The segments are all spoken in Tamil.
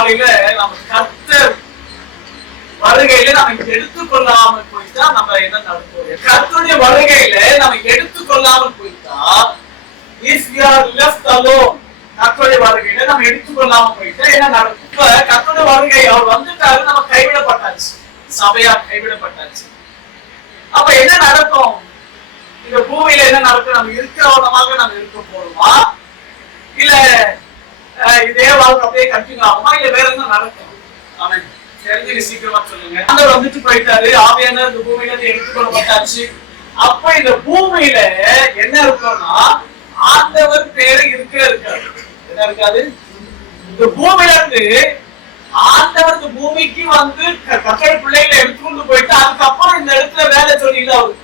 நாளில நம்ம கர்த்தர் வருகையில நம்ம எடுத்துக்கொள்ளாமல் போயிட்டா நம்ம என்ன நடக்கும்? கர்த்தருடைய வருகையில நம்ம எடுத்துக்கொள்ளாமல் போயிட்டா, if you are left alone, கர்த்தருடைய வருகையில நம்ம எடுத்துக்கொள்ளாமல் போயிட்டா என்ன நடக்கும்? இப்ப கர்த்தருடைய வருகை அவர் வந்துட்டாரு, நம்ம கைவிடப்பட்டாச்சு, சபையா கைவிடப்பட்டாச்சு. அப்ப என்ன நடக்கும்? இந்த பூமியில என்ன நடக்கும்? நம்ம இருக்கிறவனமாக நம்ம இருக்க போறோமா, இல்ல இதே வாழ்க்கை அப்படியே கண்டினியூ ஆகுமா, இல்ல வேற என்ன நடக்கும்? ஆமென். தெரிஞ்சு சீக்கிரமா சொல்லுங்க. ஆண்டவர் வந்துட்டு போயிட்டாரு, ஆவியானவர் இந்த பூமியில இருந்து எடுத்துக்கொள்ளப்பட்டாச்சு. அப்ப இந்த பூமியில என்ன இருக்கும்னா ஆண்டவர் பேரு இருக்காது. என்ன இருக்காது? இந்த பூமியில இருந்து ஆண்டவர் இந்த பூமிக்கு வந்து கர்த்தருடைய பிள்ளைகளை எடுத்துக்கொண்டு போயிட்டு அதுக்கப்புறம் இந்த இடத்துல வேலை சொல்லிட்டு அவரு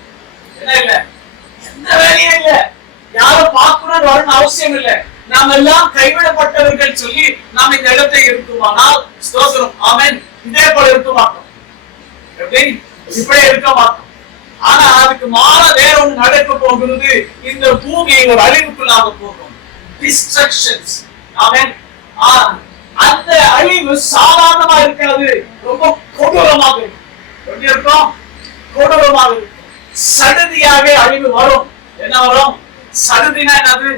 என்ன இல்ல, எந்த வேலையும் இல்ல, யாரும் பார்க்கணும்னு வரணும் அவசியம் இல்லை. நாம் எல்லாம் கைவிடப்பட்டவர்கள் சொல்லி நாம் இந்த இடத்தை இருக்குமானால் ஸ்தோத்திரம், ஆமென். இதே போல இருக்க மாட்டோம், இப்படியே இருக்க மாட்டோம். ஆனா அதுக்கு மாற வேற ஒண்ணு நடக்க போகிறது. இந்த பூமி ஒரு அழிவுக்குள்ளாக போகும், டிஸ்ட்ரக்ஷன்ஸ். ஆமென். அந்த அழிவு சாதாரணமா இருக்காது, ரொம்ப கொடூரமாக இருக்கும். எப்படி இருக்கும்? கொடூரமாக இருக்கும். சடுதியாக அழிவு வரும். என்ன வரும்? சடுதினா என்னது?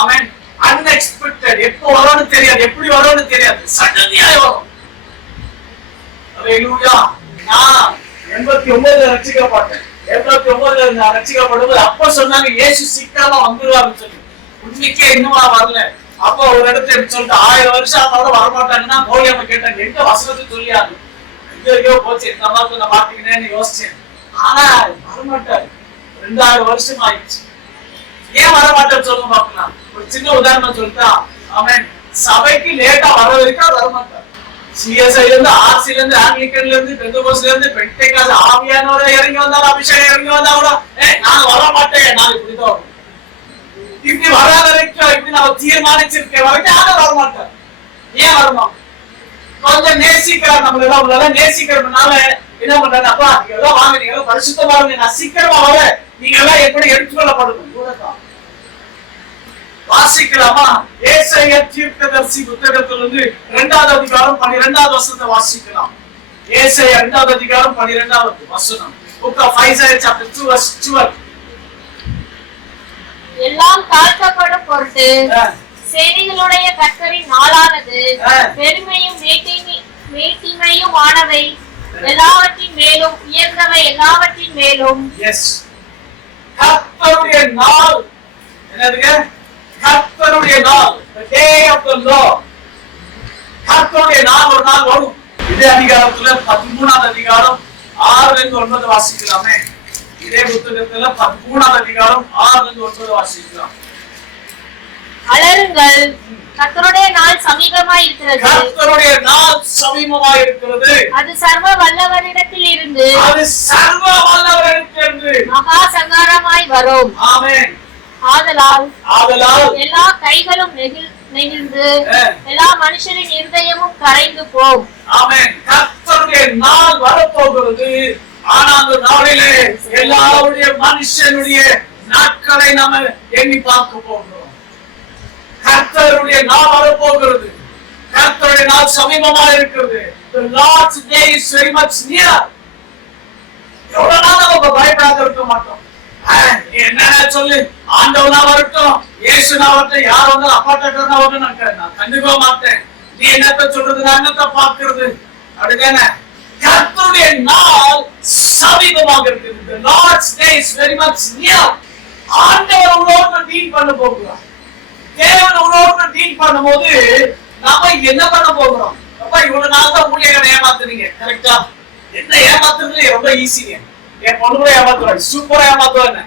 ஆமென். அன்எக்ஸ்பெக்டட். எப்போ வரும்னு தெரியாது, எப்படி வரும்னு தெரியாது, சடுதியாக வரும். அல்லேலூயா. நான் 89 ரட்சிக்கப்பட்டேன். 89 நான் ரட்சிக்கப்படும்போது அப்ப சொன்னாங்க இயேசு சீக்கிரமா வந்துருவாருன்னு சொல்லி. உண்மைக்கே இன்னுமா வரல. அப்போ ஒரு இடத்துல எப்படி சொல்லிட்டு 1000 வருஷம் ஆனாலும் வரமாட்டாங்கன்னா கோலியாம கேட்டாங்க, எங்க வசனத்தை சொல்லியாது, ஐயோ போச்சு, இந்த மாதிரி நான் மாட்டிக்கினேன்னு யோசிச்சேன். ஆனா வரமாட்டாரு. 2000 வருஷம் ஆயிடுச்சு. ஏன் வரமாட்டேன்னு சொல்லுங்க பாக்கலாம். ஒரு சின்ன உதாரணம் சொல்லிட்டா, ஆமென். சபைக்கு லேட்டா வர வரைக்கும் வரமாட்டார். சிஎஸ்ஐல இருந்து, ஆர்சில இருந்து, ஆங்கிலிக்கன்ல இருந்து, பெந்தகோஸ்ட்ல இருந்து, பெண்டேகாஸ்ட் ஆவியானவரே இறங்கி வந்தாலும், அபிஷேகம் இறங்கி வந்தா கூட நான் வர மாட்டேன், நான் இப்படிதான் இப்படி வராத வரைக்கும், இப்படி நான் தீர்மானிச்சிருக்கேன் வரைக்கும் யாரும் வர மாட்டார். ஏன் வரணும்? கொஞ்சம் நேசிக்கிறார் நம்மள, நம்மளால நேசிக்கிறதுனால என்ன பண்றாரு? அப்பா நீங்க எல்லாம் வாங்க, நீங்க எல்லாம் பரிசுத்தமா இருங்க, நான் சீக்கிரமா வர, நீங்க எல்லாம் எப்படி எடுத்துக்கொள்ளப்படணும் கூட வாசிக்கலாமா? ஏசாயா தீர்க்கதரிசி புத்தகத்திலிருந்து 2வது அதிகாரம் 12வது வசனத்தை வாசிக்கலாம். ஏசாயா 2வது அதிகாரம் 12வது வசனம். Book of Isaiah chapter 2 verse 12. எல்லாம் தாழ்த்தப்படும் பொருட்டு சேனைகளுடைய கர்த்தரின் நாளானது பெருமையும் மேட்டிமையும் ஆனவை, எல்லாவற்றின் மேலும் உயர்ந்தவை, எல்லாவற்றின் மேலும். எஸ், கர்த்தருடைய நாள் என்னதுங்க? கர்த்தருடைய நாள், the day of the Lord. கர்த்தருடைய நாள் ஒரு நாள் வரும். இதே அதிகாரத்துல 13வது அதிகாரம் 6 இருந்து 9 வாசிக்கலாமே. இதே புத்தகத்துல 13வது அதிகாரம் 6 இருந்து 9 வாசிக்கலாம். அலறுங்கள், கர்த்தருடைய நாள் சமீபமாய் இருக்கிறது. கர்த்தருடைய நாள் சமீபமாய் இருக்கிறது. அது சர்வ வல்லவரிடத்தில் இருந்து, அது சர்வ வல்லவரிடத்திலிருந்து மகா சங்காரமாய் வரும். ஆமென். ஆதலால் எல்லா கைகளும் நெகிழ்ந்து, எல்லா மனுஷரின் இருதயமும் கரைந்து போம். ஆமென். கர்த்தருடைய நாள் வரப்போகிறது. ஆனா அந்த நாளிலே எல்லாருடைய மனுஷனுடைய நாட்களை நாம எண்ணி பார்க்க போகிறோம். கர்த்தருடைய நாள் வரப்போகிறது. கர்த்தருடைய நாள் சமீபமா இருக்கிறது. The Lord's day is very much near. எவ்வளவு நாள் நம்ம பயப்படாத இருக்க மாட்டோம். என்ன சொல்லு, ஆண்டவனா வரட்டும், இயேசுனா வரட்டும், யார் வந்தாலும் அப்பாட்டா வரட்டும், நான் கண்டுக்க மாட்டேன். நீ என்னத்த சொல்றது, நான் என்னத்த பாக்குறது, அப்படிதானே? கர்த்தருடைய நாள் சமீபமாக இருக்குது. The Lord's day is very much near. ஆண்டவர் உங்களோட டீல் பண்ண போகிறார். தேவன் உங்களோட டீல் பண்ணும்போது நாம என்ன பண்ண போகிறோம்? அப்பா இவ்வளவு நாள் தான் ஊழியர்களை ஏமாத்துறீங்க, கரெக்டா? என்ன ஏமாத்துறது ரொம்ப ஈஸிங்க. என் பொண்ணு கூட ஏமாத்துவாங்க, சூப்பரா ஏமாத்துவாங்க.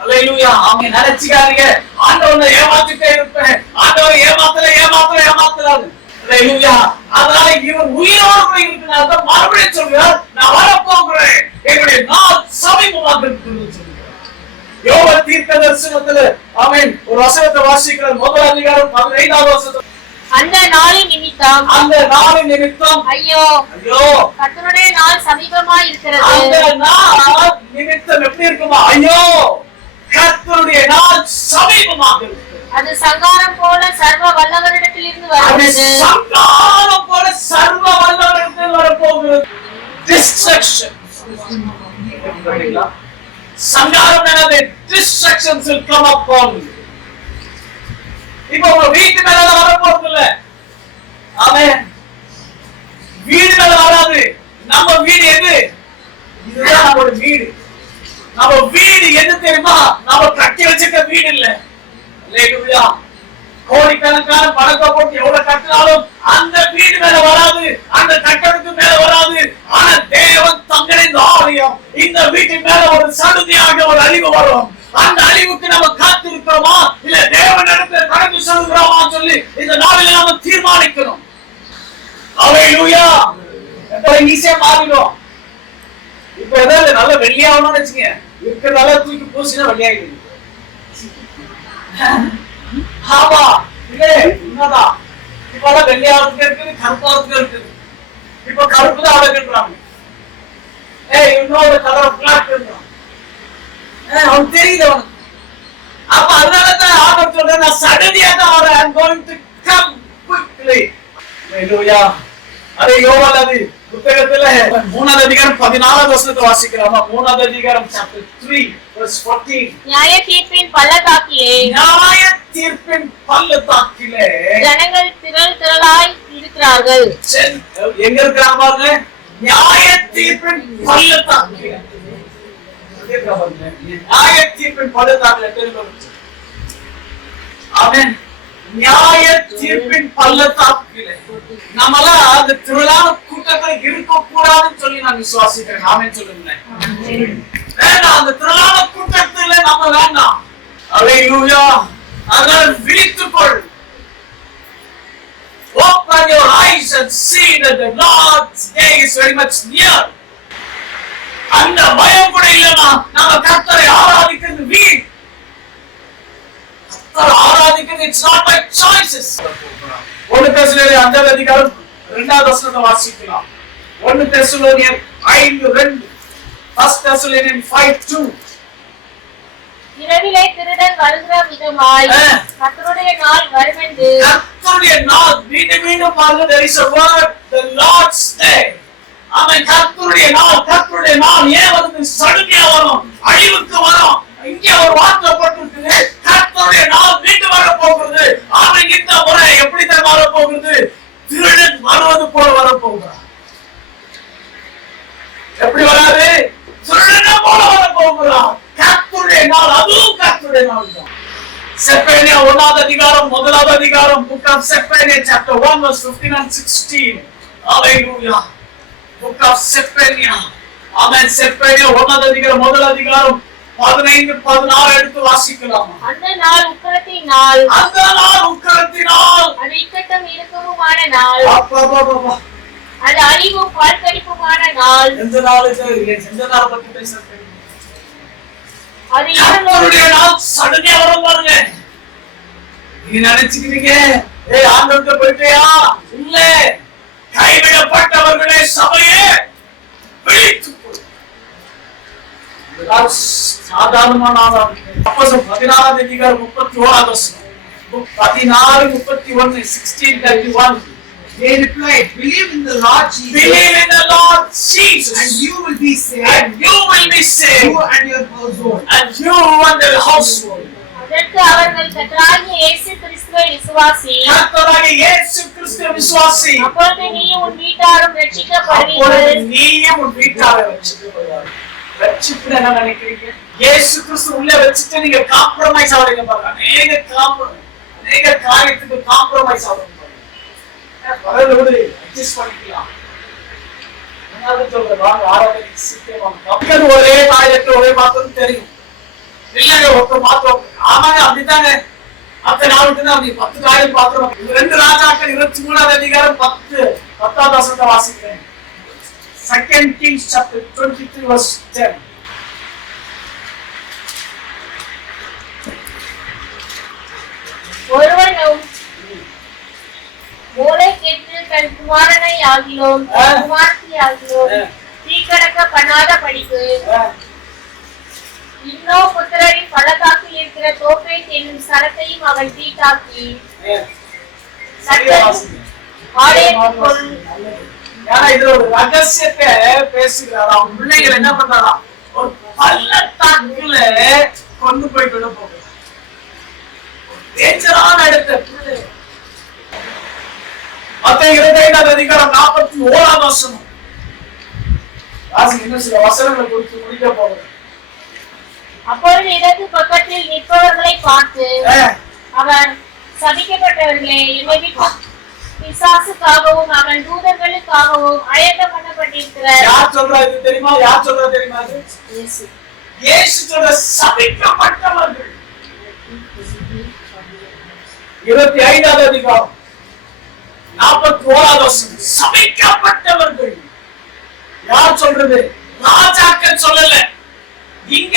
அல்லேலூயா. அவங்க நினைச்சுக்காதீங்க ஆண்டவனை ஏமாத்திட்டே இருப்பேன், ஆண்டவரை ஏமாத்துறாரு. அல்லேலூயா. அதனால இவர் உயிரோடு இருக்கிறனால மறுபடியும் சொல்கிறார், நான் வரப்போகிறேன், என்னுடைய நாள் சமீபமாக இருக்கிறது சொல்கிறார். யோவேல் தீர்க்கதரிசனத்துல ஆமென் ஒரு வசனத்தை வாசிக்கிறார். 1 அதிகாரம் 15வது வசனம். அந்த நாளின் நிமித்தம் ஐயோ கர்த்தருடைய நாள் சமீபமாய் இருக்கிறது. அந்த நாள் நிமித்தம் எப்படி இருக்குமா? ஐயோ கர்த்தருடைய நாள் சமீபமாக இருக்கிறது. அது சங்காரம் போல சர்வ வல்லவரிடத்தில் இருந்து வருகிறது. சங்காரம் போல destruction. சங்காரம் என்னது? Destructions will come upon you. இப்போ உங்க வீட்டு மேல வர போறது இல்ல. ஆமென். வீடு மேல வராது. நம்ம வீடு எது? இதுதான் நம்மளோட வீடு. நம்ம வீடு எது தெரியுமா? நம்ம கட்டி வச்சிருக்க வீடு இல்ல. அல்லேலூயா. கோடிக்கணக்கான பணத்தை போட்டு எவ்வளவு கட்டினாலும் அந்த வீடு மேல வராது, அந்த கட்டடத்துக்கு மேல வராது. ஆனா தேவன் தங்களை இந்த ஆலயம், இந்த வீட்டின் மேல ஒரு சடுதியாக ஒரு அழிவு வரும். அந்த அழிவுக்கு நம்ம காத்திருக்கிறோமா இல்ல தேவனிடத்தில் கடந்து செல்கிறோமா சொல்லி இந்த நாளில் நாம தீர்மானிக்கணும். அல்லேலூயா. எப்ப ஈஸியா மாறிடும். இப்ப ஏதாவது நல்ல வெள்ளியாகணும்னு வச்சுங்க, இருக்கிறதால தூக்கி பூசினா வெள்ளியாகிடுது. ஆமா, இல்ல உண்மைதான். இப்பதான் வெள்ளையாவதுக்கு இருக்குது, கருப்பாவதுக்கு இருக்குது. இப்ப கருப்பு தான் அழகுன்றாங்க. இன்னொரு கலர் பிளாக் இருந்தான். அவனுக்கு தெரியுது அவனுக்கு. அப்ப அதனாலதான் ஆண்டவர் சொல்றேன், நான் சடதியா தான் வரேன். I'm going to come quickly. ஹalleluya. அதே யோவான் அது புத்தகத்துல 3ஆம் அதிகாரம் 14ஆவது வசனத்தை வாசிக்கலாமா? 3ஆவது அதிகாரம் chapter 3 verse 14. நியாய தீர்ப்பின் பள்ளத்தாக்கிலே ஜனங்கள் திரளாய் இருக்கிறார்கள். எங்க இருக்கிறாங்க பாருங்க? நியாய தீர்ப்பின் பள்ளத்தாக்கிலே. நியாய தீர்ப்பின் பள்ளத்தாக்கிலே தெரிந்து. ஆமென். நியாய தீர்ப்பின் பள்ளத்தாக்கிலே நம்மளா அந்த திரளான கூட்டத்தில் இருக்க கூடாதுன்னு சொல்லி நான் விசுவாசிக்கிறேன். ஆமென் சொல்லுங்க. வேண்டாம், அந்த திரளான கூட்டத்தில் நம்ம வேண்டாம். அல்லேலூயா. அதனால விழித்துக்கொள். Open your eyes and see that the Lord's day is very much near. அந்த பயம் கூட இல்லைன்னா நம்ம கர்த்தரை ஆராதிக்கிறது வீண். ஆராதிக்கிறது it's not by choices. 1 தெசலோனியர் 5ஆம் அதிகாரம் 2ஆவது வசனத்தை வாசிக்கலாம். 1 தெசலோனியர் 5:2. 1 தெசலோனியர் 5:2. இரவிலே திருடன் வருகிற விதமாய் கர்த்தருடைய நாள் வருமென்று. கர்த்தருடைய நாள் மீண்டும் பாருங்க. there is a word, the Lord's day. ஆமென். கர்த்தருடைய நாள் ஏன் வருது? சடுதியா வரும், அழிவுக்கு வரும். இங்கே ஒரு வார்த்தை போட்டிருக்குது, கர்த்தருடைய நாள் மீண்டும் வர போகிறது. ஆமென். இந்த முறை எப்படி தான் வர போகிறது? திருடன் வருவது போல வர போகிறார். எப்படி வராது? திருடனை போல வர போகிறார். கர்த்தருடைய நாள், அதுவும் கர்த்தருடைய நாள் தான். செப்பனியா 1ஆவது அதிகாரம் 1ஆவது அதிகாரம் book of Zephaniah chapter 1 verse 15 and 16. Hallelujah. book of Zephaniah. Amen. Zephaniah 1ஆவது அதிகாரம் 1ஆவது அதிகாரம் 15 16 எடுத்து வாசிக்கலாமா? அந்த நாள் உக்கிரத்தின் நாள், அந்த நாள் உக்கிரத்தின் நாள், அது இக்கட்டும் இறுக்கமுமான நாள், அப்பா அது அழிவும் பாழ்கடிப்புமான நாள். எந்த நாள் இது? எந்த நாள் பத்தி பேசுறீங்க? அது கர்த்தருடைய நாள் சடுதியா வரும் பாருங்க. நீங்க நினைச்சுக்கிறீங்க ஆண்டவர்கிட்ட போயிட்டியா? இல்ல. கைவிடப்பட்டவர்களே சபையே விழித்துக்கொள். சாதாரணமான ஆளாக 14ஆம் அதிகாரம் 31ஆவது வசனம். 14:31 16:31. They replied, believe in the Lord Jesus. Believe in the Lord Jesus. And you will be saved. And you will be saved. You and your household. And you and your household. அதற்கு அவர்கள் கர்த்தராகிய இயேசு கிறிஸ்துவை விசுவாசி. கர்த்தராகிய இயேசு கிறிஸ்துவை விசுவாசி. அப்பொழுது நீயும் உன் வீட்டாரும் ரட்சிக்கப்படுவீர்கள். நீயும் உன் வீட்டாரும் ரட்சிக்கப்படுவீர்கள். ரட்சிப்புன்னு என்ன நினைக்கிறீங்க? இயேசு கிறிஸ்து உள்ள வச்சிட்டு நீங்க காம்ப்ரமைஸ் ஆவீங்க பாருங்க. அநேக காரியத்துக்கு காம்ப்ரமைஸ் ஆவீங்க. பரவாயில்லை, அட்ஜஸ்ட் பண்ணிக்கலாம். ஒரே காரியத்தை ஒரே மாத்திரம் தெரியும். இல்லங்க ஒருத்தர் மாத்திரம். ஆமாங்க அப்படித்தாங்க. அத்தனை நாளுக்கு தான் 10 காரியம் பாத்திரம். 2 ராஜாக்கள் 23ஆவது அதிகாரம் 10ஆவது வசனத்தை வாசிக்கிறேன். 2 Kings chapter 23 verse 10. ஒருவனும் மூளை கெட்டு தன் குமாரனை ஆகிலும் குமாரத்தை ஆகிலும் தீக்கடக்க பண்ணாத படிக்கு இன்னும் புத்திரரின் பள்ளத்தாக்கில் இருக்கிற தோப்பை என்னும் ஸ்தலத்தையும் அவன் தீட்டாக்கி ஆலயத்துக்குள் ஏன்னா இதுல ஒரு ரகசியத்தை பேசுகிறாரா. அவங்க பிள்ளைகள் என்ன பண்றாரா, ஒரு பள்ளத்தாக்குல கொண்டு போய் விட போகிறார். டேஞ்சரான இடத்த பிள்ளை. மத்தேயு 25ஆம் அதிகாரம் 41ஆம் வசனம். இன்னும் சில வசனங்களை குறித்து முடிக்க போகிறேன். அப்பொழுது இடது பக்கத்தில் நிற்பவர்களை பார்த்து அவர், சபிக்கப்பட்டவர்களே, என்னை விட்டு பிசாசுக்காகவும் அவன் தூதர்களுக்காகவும் ஆயத்தம் பண்ணப்பட்டிருக்கிறார். யார் சொல்றா இது தெரியுமா? யார் சொல்றா தெரியுமா? இயேசு. இயேசு சொல்ற சபிக்கப்பட்டவர்கள். 25ஆம் அதிகாரம் 41ஆம் வசனம். சபிக்கப்பட்டவர்கள் யார் சொல்றது? ராஜாக்கள் சொல்லல. இங்க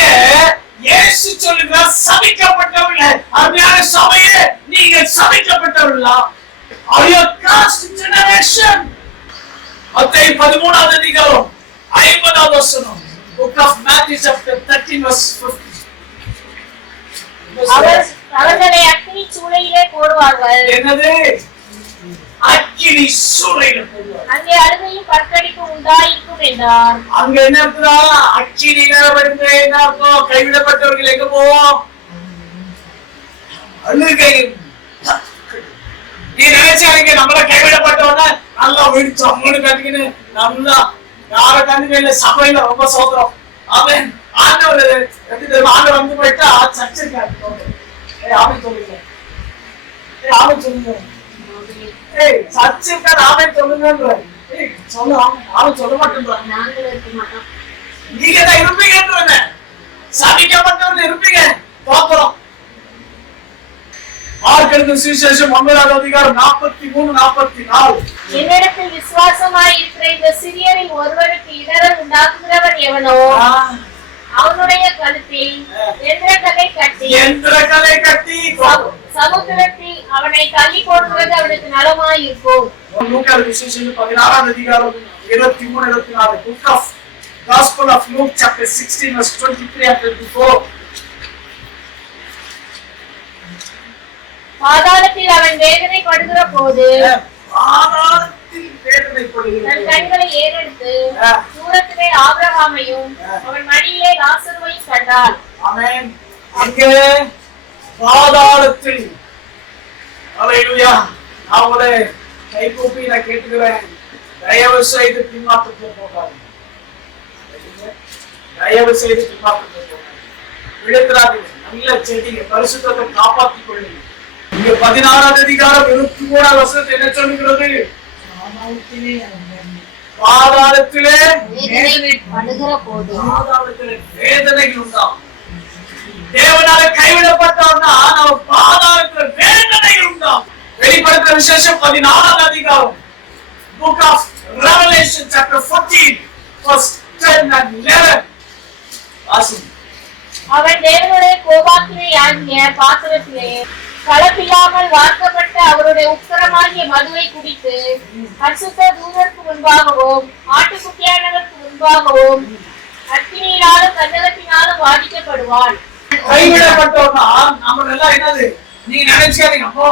இயேசு சொல்லுகிறார் சபிக்கப்பட்டவர்கள். அருமையான சபையே, நீங்க சபிக்கப்பட்டவர்களா? Are you a cursed generation? மத்தேயு 13ஆம் அதிகாரம் 50ஆம் வசனம். Book of Matthew chapter 13 verse 50. அவர்களை அக்கினி சூளையிலே போடுவார்கள். என்னது? அக்கினி சூளையில போடுவார்கள். அங்கே அழுகையும் பற்கடிப்பும் உண்டாயிருக்கும் என்றார். அங்க என்ன இருக்குதா? அக்கினியில வந்து என்ன அர்த்தம்? கைவிடப்பட்டவர்கள் எங்க போவோம்? அழுகையும். நீ நினைச்சாங்க நம்மள கைவிடப்பட்டவன நல்லா வீடு சம்மனு கட்டிக்கின்னு நல்லா யார கண்டுக்கல சபையில ரொம்ப சோதரம். அவன் ஆண்டவர் எப்படி தெரியுமா? ஆண்டவர் வந்து போயிட்டா சர்ச்சைக்கு ஆமென் சொல்லுங்க. ஆமென் சொல்லுங்க. சர்ச்சைக்கு ஆமென் சொல்லுங்கன்ற. சொல்ல ஆமென் சொல்ல மாட்டேன்றாங்க. நாங்கள் இருக்க மாட்டோம். நீங்க தான் இருப்பீங்கன்றன. சபிக்கப்பட்டவர்கள் இருப்பீங்க. பார்க்கிறோம். மார்க் சுவிசேஷம் 9ஆம் அதிகாரம் 43 44. என்னிடத்தில் விசுவாசமாய் இருக்கிற இந்த சிறியரில் ஒருவருக்கு இடரல் உண்டாக்குகிறவர் எவனோ அவனுடைய கழுத்தில் எந்திரக்கலை கட்டி சமுத்திரத்தில் அவனை தள்ளி போடுவது அவனுக்கு நலமாய் இருக்கும். லூக்கா விசேஷம் 16ஆம் அதிகாரம் 23 24. Book of Gospel of Luke chapter 16 verse 23 and 24. பாதாளத்தில் அவன் வேதனைப்படுகிற போது தன் கண்களை ஏறெடுத்து தூரத்திலே ஆபிரகாமையும் அவன் மடியிலே லாசருவையும் கண்டார். ஆமென். அங்கே பாதாளத்தில் அல்லேலூயா. அவளை கை கூப்பி நான் கேட்டுக்கிறேன், தயவு செய்து பின்மாற்றத்தை போகாதீங்க. தயவு செய்து பின்மாற்றத்தை போகாதீங்க. விழுத்துறாதீங்க. நல்ல செடிங்க, பரிசுத்தத்தை காப்பாற்றிக் கொள்ளுங்க. இங்க 16ஆம் அதிகாரம் 23ஆம் வசனத்தை என்ன சொல்லுகிறது? பாதாளத்திலே வேதனைப்படுகிற போது வேதனைகள் உண்டாகும். தேவனால கைவிடப்பட்டவனா நம்ம பாதாளத்தில் வேதனைகள் உண்டாகும். வெளிப்படுத்துற விசேஷம் 14ஆம் அதிகாரம். Book of Revelation chapter 14 verse 10 and 11. வாசிங்க. அவன் தேவனுடைய கோபாக்கினை ஆகிய பாத்திரத்திலே கலப்பில்லாமல் வார்க்கப்பட்ட அவருடைய உத்தரமாகிய மதுவை குடித்து பரிசுத்த தூதருக்கு முன்பாகவும் ஆட்டுக்குட்டியானவருக்கு முன்பாகவும் அக்கினியினாலும் கந்தகத்தினாலும் வாதிக்கப்படுவான். கைவிடப்பட்டோம்னா நம்ம எல்லாம் என்னது? நீங்க நினைச்சாதீங்க அப்போ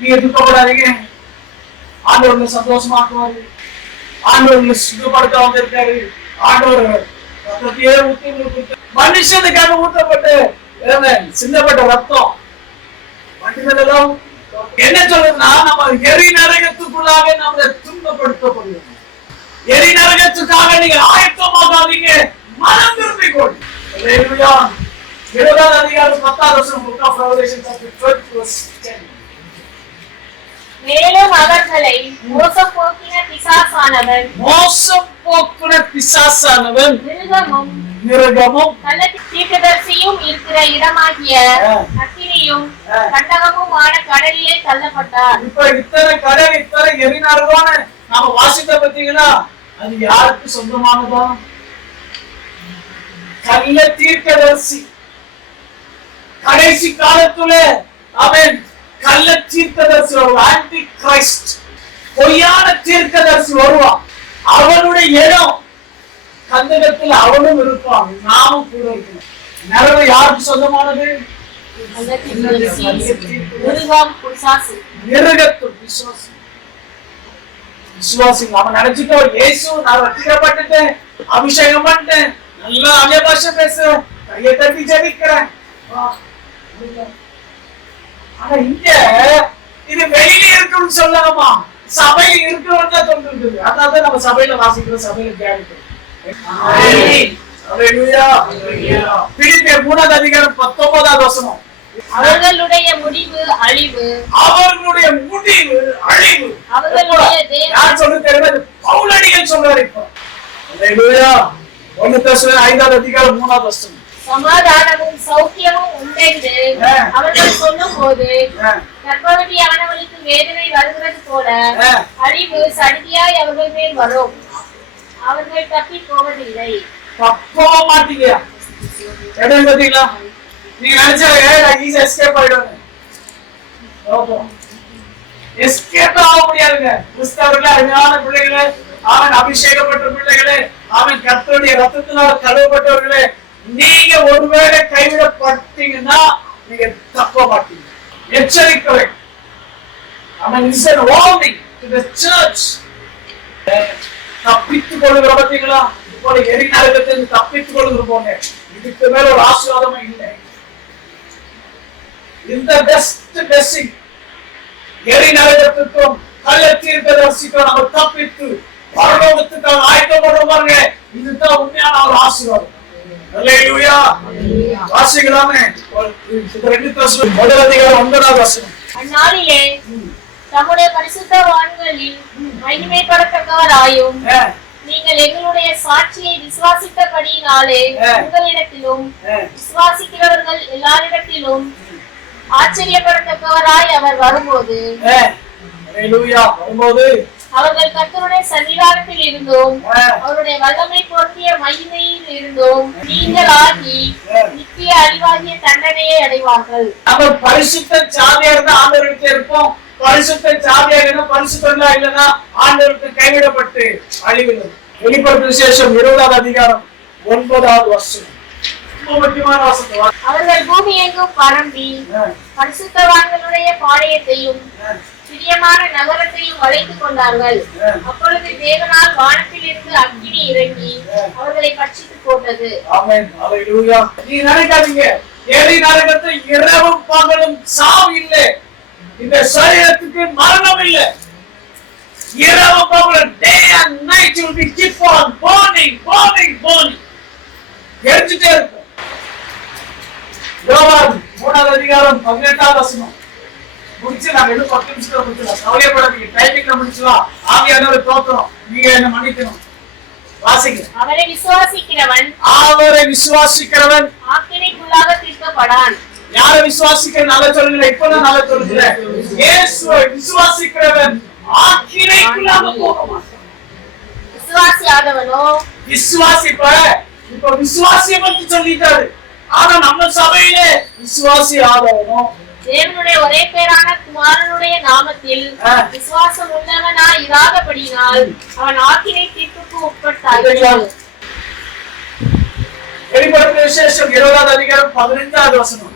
நீங்க துக்கப்படாதீங்க. ஆண்டவர்களை சந்தோஷமாக்குவாரு. ஆண்டவர்களை சுத்தப்படுத்த வந்திருக்காரு. ஆண்டவர் மனுஷனுக்காக ஊற்றப்பட்டு சிந்தப்பட்ட ரத்தம் மனிதனெல்லாம் என்ன சொல்றதுன்னா, நம்ம எரி நரகத்துக்குள்ளாக நம்ம துன்பப்படுத்தப்படுவோம். எரி நரகத்துக்காக நீங்க ஆயத்தமாகாதீங்க, மனம் திரும்பிக் கொள்ளுங்க. அல்லேலூயா. 20ஆம் அதிகாரம் 10ஆம் வசனம். Book of Revelation chapter 12 verse 10. மேலும் அவர்களை மோசம் போக்கின பிசாசானவன் மிருகமும் தீர்க்கதரிசியும் இருக்கிற இடமாகிய அக்கினியும் கண்டகமுமான கடலிலே தள்ளப்பட்டார். இப்ப இத்தனை கடல், இத்தனை எரிநரகமான நாம வாசித்த பத்தீங்களா? அது யாருக்கு சொந்தமானதா? கள்ள தீர்க்கதரிசி. கடைசி காலத்துல அவன் கள்ள தீர்க்கதரிசி, ஆன்டி கிரைஸ்ட், பொய்யான தீர்க்கதரிசி வருவான். அவனுடைய இடம் கந்தகத்தில் அவனும் இருப்பான், நாமும் கூட இருக்கணும். நரகம் யாருக்கு சொந்தமானது? மிருகத்துள் விசுவாசி. விசுவாசி அவன் நினைச்சிட்டோம் இயேசு நான் ரட்சிக்கப்பட்டுட்டேன், அபிஷேகம் பண்ணிட்டேன், நல்லா அந்நிய பாஷை பேசுறேன், கையை தட்டி ஜெபிக்கிறேன். ஆனா இங்க இது வெளியில இருக்குன்னு சொல்லலாமா, சபையில இருக்கிறவங்க தோன்றுது. அதாவது நம்ம சபையில வாசிக்கிறோம், சபையில தியானிக்கிறோம். பிலிப்பியர் 3ஆம் அதிகாரம் 19ஆவது வசனம். அவர்களுடைய முடிவு அழிவு. அவர்களுடைய முடிவு அழிவு. யார் சொல்றது தெரியுமா? பவுலடிகள் சொல்றாரு. இப்போ அல்லேலூயா. 1 தெசலோனிக்கேயர் 5ஆம் அதிகாரம் 3ஆவது வசனம். சமாதானமும் சௌக்கியமும் உண்டென்று அவர்கள் சொல்லும்போது கர்ப்பவதி ஆனவளுக்கு வேதனை வருகிறது போல அழிவு சடிதியாய் அவர்கள் மேல் வரும். அவர்கள் தப்பி போவதில்லை. தப்ப மாட்டீங்க. இடம் பாத்தீங்களா? நீங்க நினைச்சா ஈஸியா எஸ்கேப் ஆயிடுவாங்க. எஸ்கேப் ஆக முடியாதுங்க. கிறிஸ்தவர்களே, அருமையான பிள்ளைகளே, அவன் அபிஷேகப்பட்ட பிள்ளைகளே, அவன் கர்த்தருடைய ரத்தத்தினால் கழுவப்பட்டவர்களே, நீங்க ஒருவேளை கைவிடப்பட்டீங்கன்னா நீங்க தப்ப மாட்டீங்க. எச்சரிக்கை. அவன் is a warning to the church. தப்பித்துக் கொள்ளுகிற பார்த்தீங்களா? இப்போ எரி நரகத்தில் தப்பித்துக் கொள்ளுகிற போங்க. இதுக்கு மேல ஒரு ஆசீர்வாதமே இல்லை. இந்த பெஸ்ட் பிளெஸிங் எரி நரகத்துக்கும் கள்ள தீர்க்கதரிசிக்கும் நம்ம தப்பித்து பரலோகத்துக்கு ஆயத்தப்படுவாங்க. இதுதான் உண்மையான ஒரு ஆசீர்வாதம். அல்லேலூயா. வாசிக்கலாமே. 2 தெசலோனிக்கேயர் 1ஆம் அதிகாரம் 9ஆவது வசனம். அந்நாளிலே தம்முடைய பரிசுத்தவான்களின் மகிமைப்படத்தக்கவராயும் நீங்கள் எங்களுடைய சாட்சியை விசுவாசித்தபடியினாலே உங்களிடத்திலும் விசுவாசிக்கிறவர்கள் எல்லாரிடத்திலும் ஆச்சரியப்படத்தக்கவராய் அவர் வரும்போது அவர்கள் கர்த்தருடைய சன்னிதானத்தில் இருந்தோம் அவருடைய வல்லமை பொருந்திய மகிமையில் இருந்தோம் நீங்கள் ஆகி நித்திய அழிவாகிய தண்டனையை அடைவார்கள். நம்ம பரிசுத்த சாதியா இருந்தா ஆண்டவருக்கு இருப்போம், பரிசுத்த சாதியா இருந்தா பரிசுத்தங்களா இல்லைன்னா ஆண்டவருக்கு கைவிடப்பட்டு அழிவுகள். வெளிப்படுத்தின விசேஷம் 20ஆம் அதிகாரம் 9ஆவது வசனம். முக்கியமான வசனம். அவர்கள் பூமி எங்கும் பரம்பி பரிசுத்தவான்களுடைய பாளையத்தையும் பிரியமான நகரத்தையும் வளைத்துக் கொண்டார்கள். அப்பொழுது தேவனால் வானத்தில் இருந்து அக்கினி இறங்கி அவர்களை பட்சித்து போட்டது. ஆமென். அல்லேலூயா. நீ நினைக்காதீங்க எரி நரகத்தை இரவும் பகலும் சாவு இல்லை, இந்த சரீரத்துக்கு மரணம் இல்லை. இரவு பகலும் day and night will be keep on burning. எரிஞ்சிட்டே இருக்கும். யோவான் 3ஆம் அதிகாரம் 18ஆவது வசனம். முடிச்சு நாங்க இன்னும் 10 நிமிஷத்துல முடிச்சலாம். கவலைப்படாதீங்க, டைமிங்ல முடிச்சலாம். ஆவியானவர் தோத்துறோம், நீங்க என்ன மன்னிக்கணும். வாசிங்க. அவரை விசுவாசிக்கிறவன் ஆக்கினைக்குள்ளாக தீர்க்கப்படான். யாரை விசுவாசிக்கிறேன் நல்லா சொல்லுங்க. இப்பதான் நல்லா சொல்லுங்க. இயேசுவை விசுவாசிக்கிறவன் ஆக்கினைக்குள்ளாக போக மாட்டான். விசுவாசியாதவனோ இப்ப விசுவாசியை பத்தி சொல்லிட்டாரு. ஆனா நம்ம சபையிலே விசுவாசி ஆதவனும் தேவனுடைய ஒரே பேரான குமாரனுடைய நாமத்தில் விசுவாசம் உள்ளவனாய் இராதபடியினால் அவன் ஆக்கினை தீர்ப்புக்கு உட்பட்டான். வெளிப்படுத்தின விசேஷம் 20ஆம் அதிகாரம் 15ஆவது வசனம்.